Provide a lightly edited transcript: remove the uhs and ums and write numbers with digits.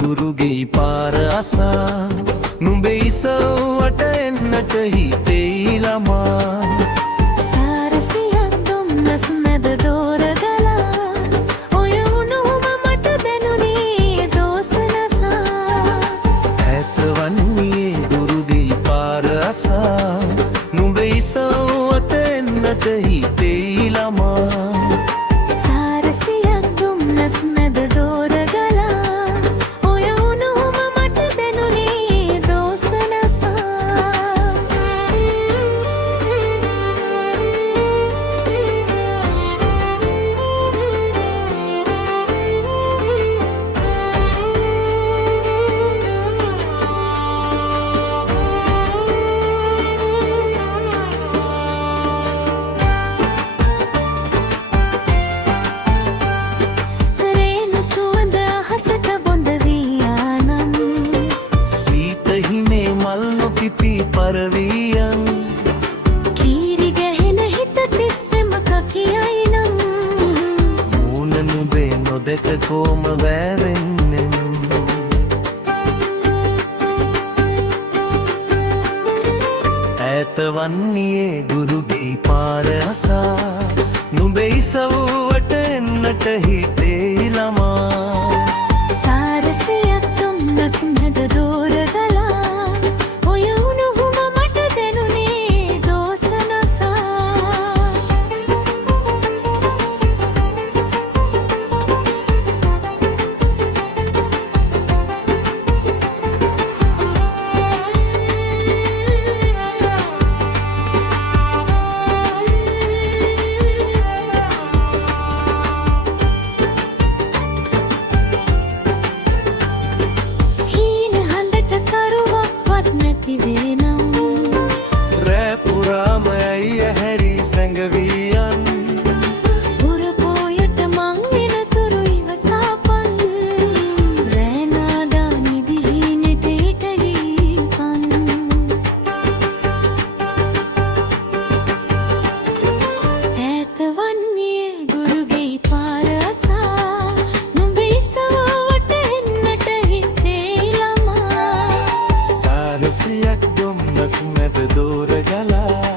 ගුරුගේ පාර අසා නුඹේ ඉසව්වට එන්නට හිතෙයි ළමා සාරසියක් දුම්නස් මැද දෝරගලා ඔය උණුහුම මට දැනුනේ දෝසනසා ඈත වන්නේ ගුරුගේ පාර අසා නුඹේ ඉසව්වට එන්නට හිතෙයි ළමා සාරසියක් දුම්නස් මැද දෝරගලා ඔය උණුහුම මට දැනුනේ දෝසනසා සුවඳ අහසට බොඳ වී ආනම් සීත හිමේ මල් නොපිපි පරවියන් කීරි ගැහෙන හිත තිස්සෙම කකියයි නම් මූණ නුඹේ නොදැක කොම වැවෙන්නේ ඈත වන්නේ ගුරුගේ පාර අසා නුඹේ ඉසව්වට එන්නට හිතෙයි ළමා සාරසියක් දුම්නස් මැද දෝරගලා ඔය උණුහුම මට දැනුනේ දෝසනසා නැතිවේනම් රෑ පුරාම ඇයි ඇහැරි සැඟවියන් පුරපෝයට මං එනතුරු ඉවසාපන් රෑනාදා නිදිහි නෙතේට ගීපන් ඈත වන්නේ ගුරුගේ පාර අසා නුඹේ ඉසව්වට එන්නට හිතෙයි ළමා සාරසියක් දුම්නස් මැද දෝරගලා